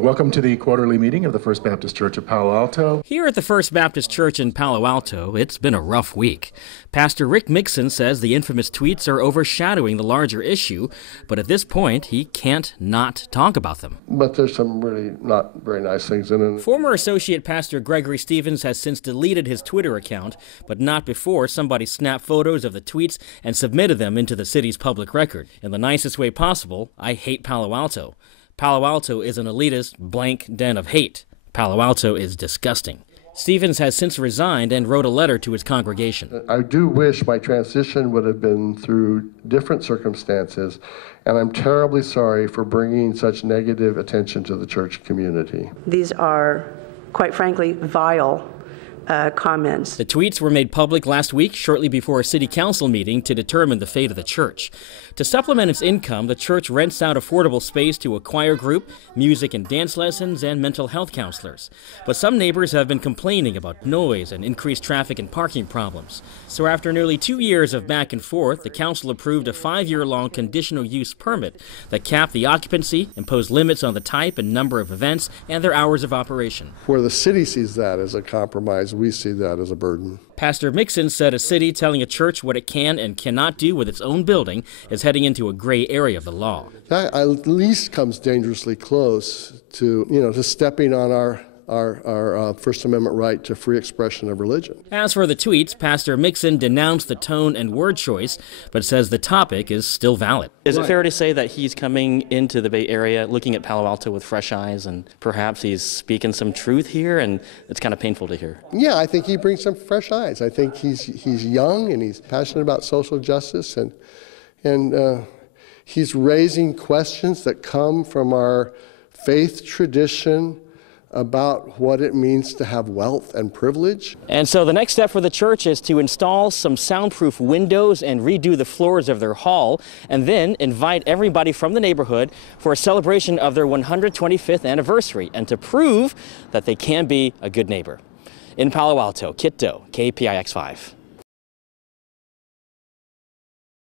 Welcome to the quarterly meeting of the First Baptist Church of Palo Alto. Here at the First Baptist Church in Palo Alto, it's been a rough week. Pastor Rick Mixon says the infamous tweets are overshadowing the larger issue, but at this point, he can't not talk about them. But there's some really not very nice things in it. Former Associate Pastor Gregory Stevens has since deleted his Twitter account, but not before somebody snapped photos of the tweets and submitted them into the city's public record. In the nicest way possible, I hate Palo Alto. Palo Alto is an elitist, blank den of hate. Palo Alto is disgusting. Stevens has since resigned and wrote a letter to his congregation. I do wish my transition would have been through different circumstances, and I'm terribly sorry for bringing such negative attention to the church community. These are, quite frankly, vile comments. The tweets were made public last week, shortly before a city council meeting to determine the fate of the church. To supplement its income, the church rents out affordable space to a choir group, music and dance lessons, and mental health counselors. But some neighbors have been complaining about noise and increased traffic and parking problems. So after nearly 2 years of back and forth, the council approved a 5-year-long conditional use permit that capped the occupancy, imposed limits on the type and number of events, and their hours of operation. Where the city sees that as a compromise, we see that as a burden. Pastor Mixon said a city telling a church what it can and cannot do with its own building is heading into a gray area of the law. That at least comes dangerously close to, to stepping on our First Amendment right to free expression of religion. As for the tweets, Pastor Mixon denounced the tone and word choice, but says the topic is still valid. Is it fair to say that he's coming into the Bay Area looking at Palo Alto with fresh eyes, and perhaps he's speaking some truth here, and it's kind of painful to hear? Yeah, I think he brings some fresh eyes. I think he's young and he's passionate about social justice, and he's raising questions that come from our faith tradition about what it means to have wealth and privilege. And so the next step for the church is to install some soundproof windows and redo the floors of their hall, and then invite everybody from the neighborhood for a celebration of their 125th anniversary, and to prove that they can be a good neighbor. In Palo Alto, Kit Do, KPIX 5.